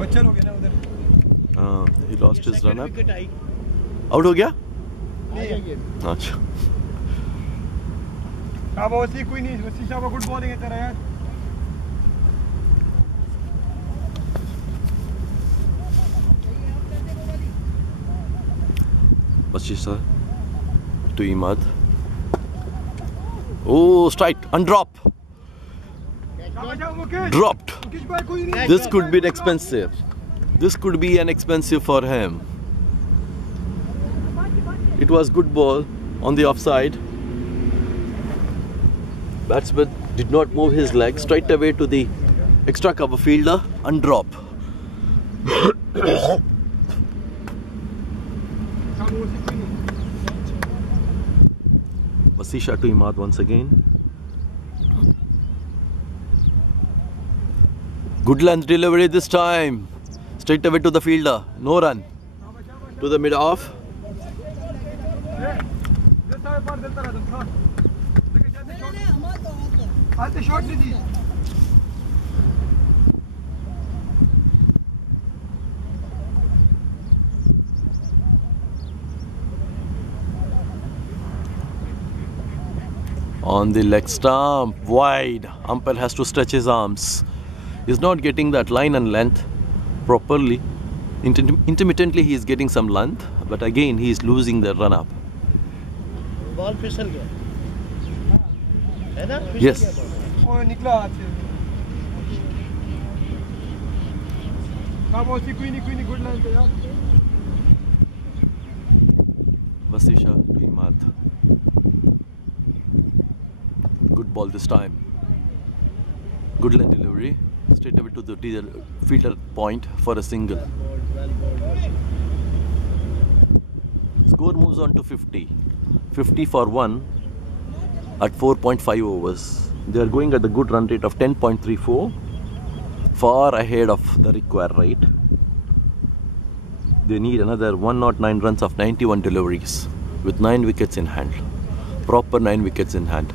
बच्चन हो गया ना उधर. He lost his run up. Out हो गया? अच्छा. अब वसी कोई नहीं, वसी शाह गुड बॉलिंग है तेरा यार. Basisha to Imad. Oh, strike and drop. Dropped. This could be expensive. This could be an expensive for him. It was good ball on the offside. Batsman did not move his leg, straight away to the extra cover fielder and drop. Basisha to Imad once again. Good length delivery this time. Straight away to the fielder. No run. To the mid off. On the leg stump, wide. Umpire has to stretch his arms. He's not getting that line and length properly. Intermittently he is getting some length, but again he is losing the run up. Ball फिसल गया है ना? Yes. वो निकला हाथ से. हाँ वो सी कोई नहीं गुड लाइन पे यार. Basisha to Imad. Good ball this time. Good line delivery. Straight away to the fielder point for a single. Score moves on to 50. 50 for 1 at 4.5 overs. They are going at the good run rate of 10.34. Far ahead of the required rate. They need another 109 runs of 91 deliveries with 9 wickets in hand. Proper 9 wickets in hand.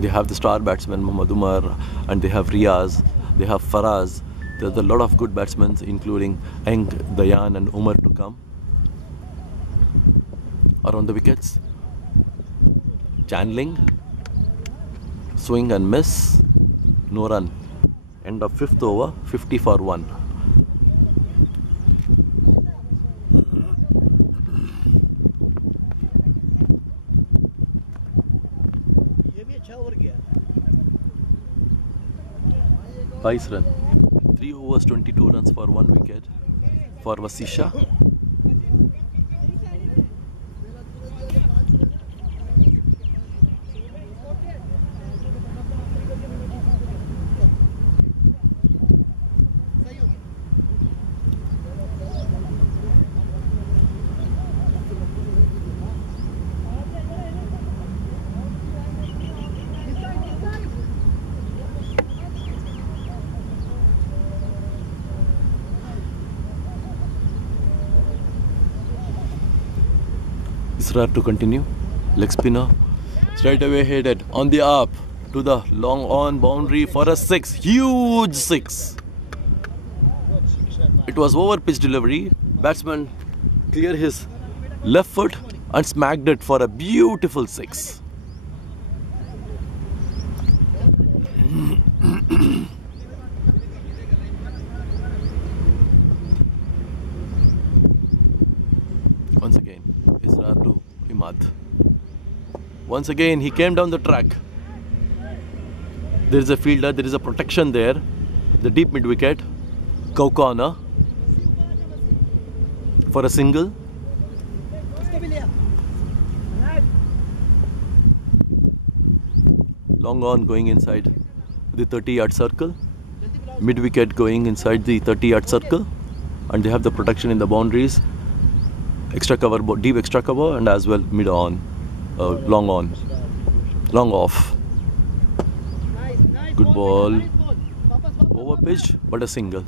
They have the star batsman Mohammad Umar, and they have Riaz, they have Faraz. There's a lot of good batsmen including Eng, Dayan and Umar to come. Around the wickets. Chanling. Swing and miss. No run. End of 5th over, 50 for 1. ये भी अच्छा over गया. 22 run. 3 overs, 22 runs for 1 wicket for Basisha. Israr to continue. Leg spinner. Straight away headed on the up to the long on boundary for a 6. Huge 6. It was over pitch delivery. Batsman cleared his left foot and smacked it for a beautiful 6. Once again, Israr to Imad. Once again, he came down the track. There is a fielder, there is a protection there. The deep mid wicket. Corner for a single. Long on going inside the 30-yard circle. Mid wicket going inside the 30-yard circle. And they have the protection in the boundaries. Extra cover, deep extra cover, and as well mid on, long on, long off. Good ball. Over pitch, but a single.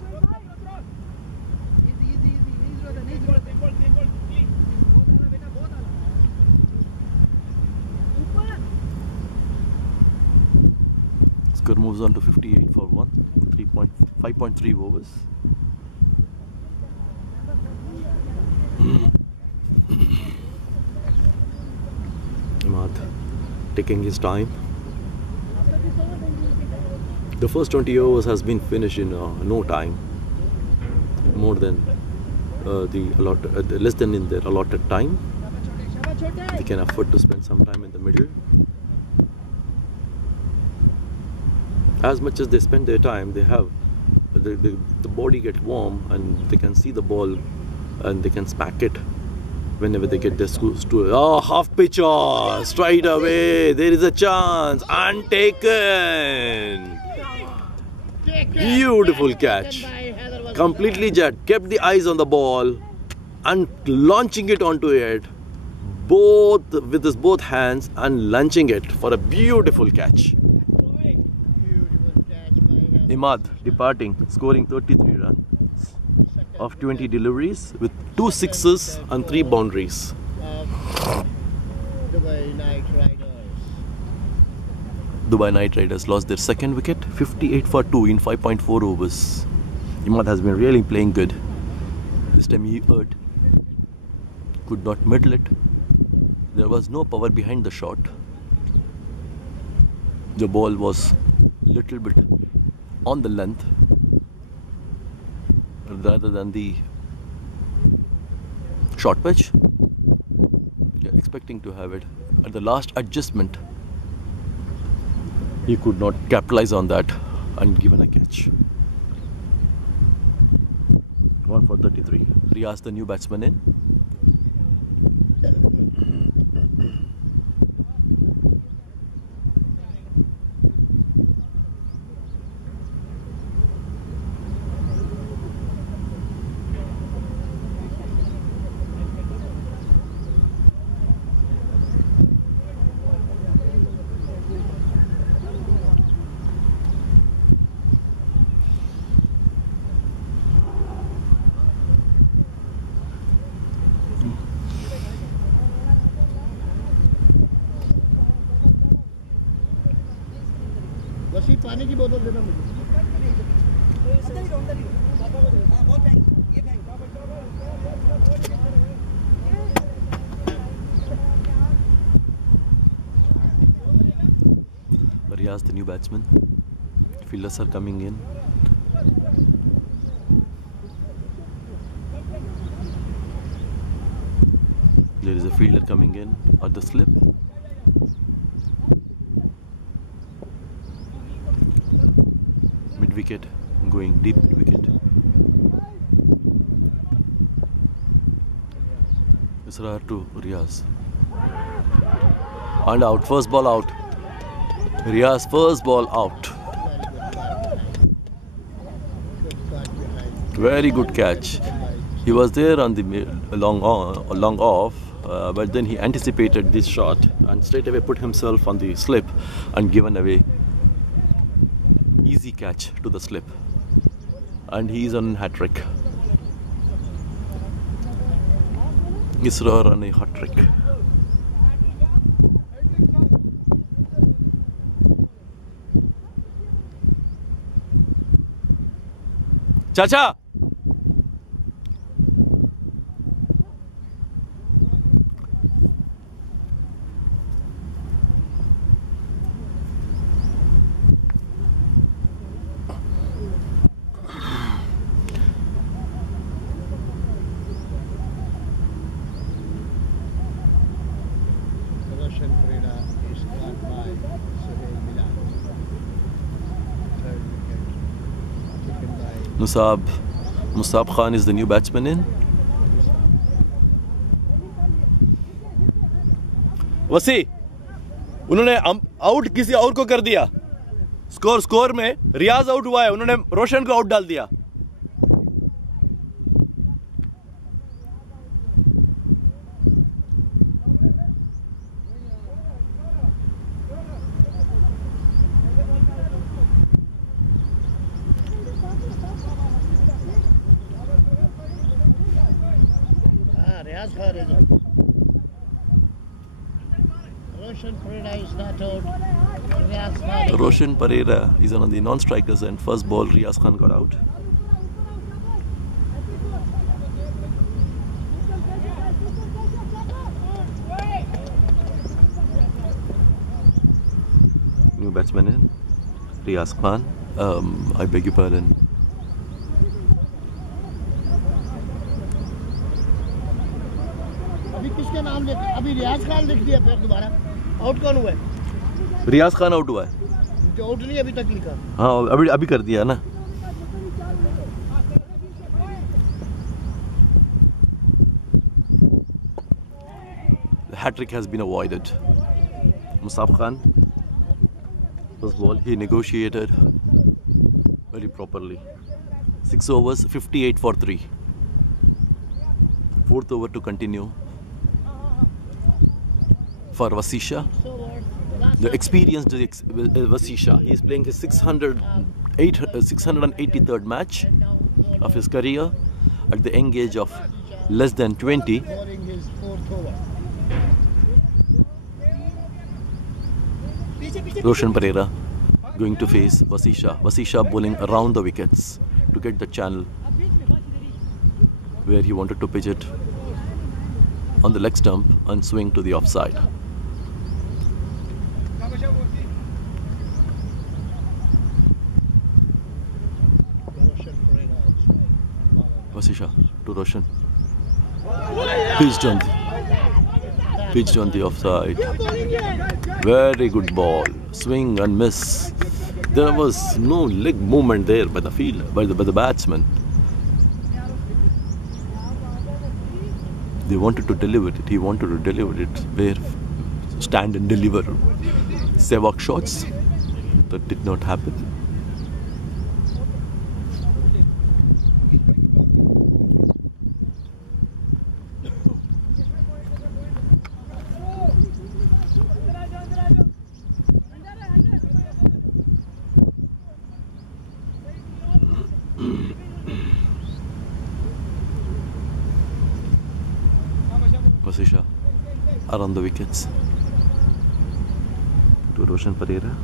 Score moves on to 58 for 1, 5.3 overs. Imad taking his time. The first 20 overs has been finished in no time, more than less than in their allotted time. They can afford to spend some time in the middle. As much as they spend their time, they have the body get warm and they can see the ball and they can smack it whenever they get their stool. Oh, half pitch off, straight away. There is a chance. Untaken. Beautiful catch. Completely jet. Kept the eyes on the ball and launching it onto it. With his both hands and launching it for a beautiful catch. Imad departing, scoring 33 runs of 20 deliveries with 2 sixes and 3 boundaries. Dubai Night Riders. Dubai Night Riders lost their second wicket, 58 for 2 in 5.4 overs. Imad has been really playing good. This time he could not middle it. There was no power behind the shot. The ball was little bit on the length rather than the short pitch. Yeah, expecting to have it. At the last adjustment, he could not capitalize on that and given a catch. 1 for 33. Riaz, the new batsman, in. वसी पानी की बोतल देना मुझे। Riaz, the new batsman. Fielders are coming in. There is a fielder coming in at the slip. Mid-wicket, going deep mid-wicket. Israr to Riaz. And out, first ball out. Riaz, first ball out. Very good catch. He was there on the long off, but then he anticipated this shot and straight away put himself on the slip and given away. Easy catch to the slip. And he is on hat-trick. Israr on a hat-trick. Chacha! Roshan Parida is caught by Sohail Milan. Third wicket taken by Musab Khan is the new batsman in. वसी उन्होंने out किसी और को कर दिया। Score में रियाज out हुआ है, उन्होंने रोशन को आउट डाल दिया। Riaz Khan is out. Roshan Parida is not out. Roshan Pereira is one of the non-strikers, and first ball Riaz Khan got out. New batsman in Riaz Khan. I beg your pardon. अभी किसके नाम लिख अभी रियाज खान लिख दिया फिर दोबारा out कौन हुआ है रियाज खान आउट हुआ है जो आउट नहीं अभी तक लिखा हाँ अभी अभी कर दिया ना The hat-trick has been avoided. Musab Khan, first ball, he negotiated very properly. 6 overs, 58 for 3. Fourth over to continue for Vasisha. The experienced Vasisha. He is playing his 683rd match of his career at the young age of less than 20. scoring his fourth over Roshan Pereira going to face Vasisha. Vasisha bowling around the wickets to get the channel where he wanted to pitch it on the leg stump and swing to the offside. Vasisha to Roshan. Pitched on the offside. Very good ball. Swing and miss. There was no leg movement there by the fielder, by the batsman. They wanted to deliver it. He wanted to deliver it. Where stand and deliver Sehwag shots. That did not happen. Vasisha around the wickets to Roshan Pereira.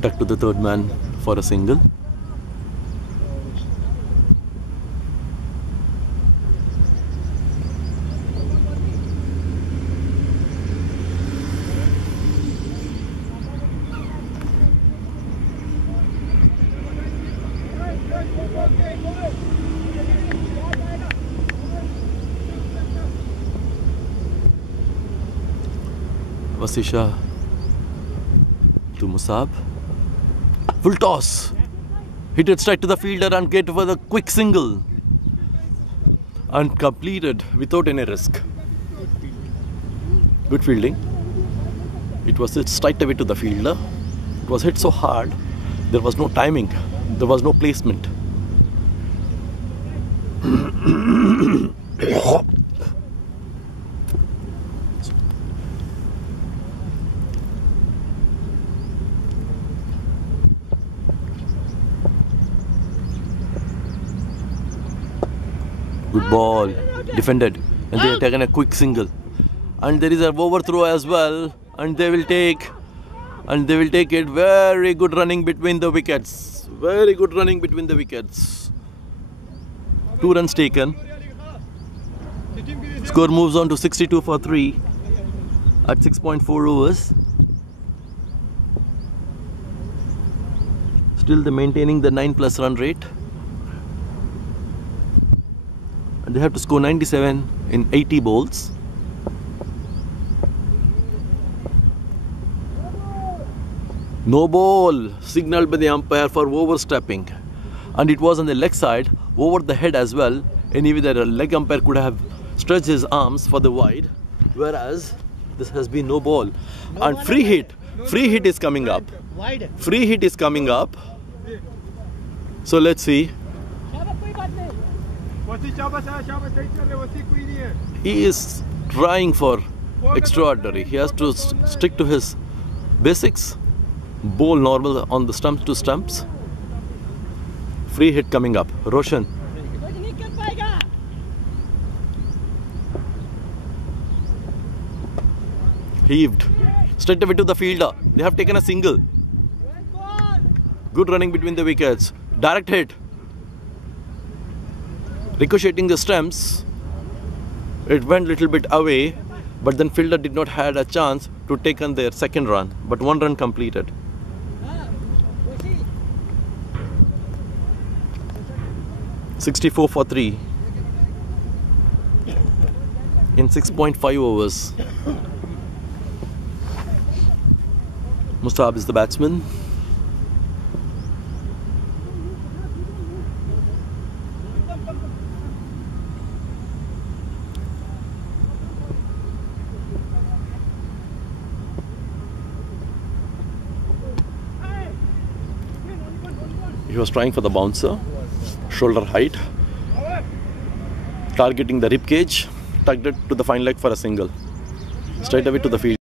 Tuck to the third man for a single. Vasisha to Musab. Full toss. Hit it straight to the fielder and get for the quick single. And completed without any risk. Good fielding. It was hit straight away to the fielder. It was hit so hard. There was no timing. There was no placement. Good ball, defended, and they have taken a quick single. And there is an overthrow as well, and they will take it. Very good running between the wickets. Very good running between the wickets. 2 runs taken. Score moves on to 62 for 3 at 6.4 overs. Still they maintaining the 9+ run rate. And they have to score 97 in 80 balls. No ball signaled by the umpire for overstepping, and it was on the leg side, over the head as well. Anyway, the leg umpire could have stretched his arms for the wide, whereas this has been no ball. And free hit is coming up. Wide. Free hit is coming up. So let's see. He is trying for extraordinary. He has to stick to his basics. Bowl normal on the stumps to stumps. Free hit coming up. Roshan. heaved straight away to the fielder. They have taken a single. Good running between the wickets. Direct hit. Ricocheting the stumps. It went little bit away, but then fielder did not had a chance to take on their second run, but 1 run completed. (64 for 3) in 6.5 overs. Mustahab is the batsman. He was trying for the bouncer, shoulder height, targeting the rib cage, tugged it to the fine leg for a single, straight away to the field.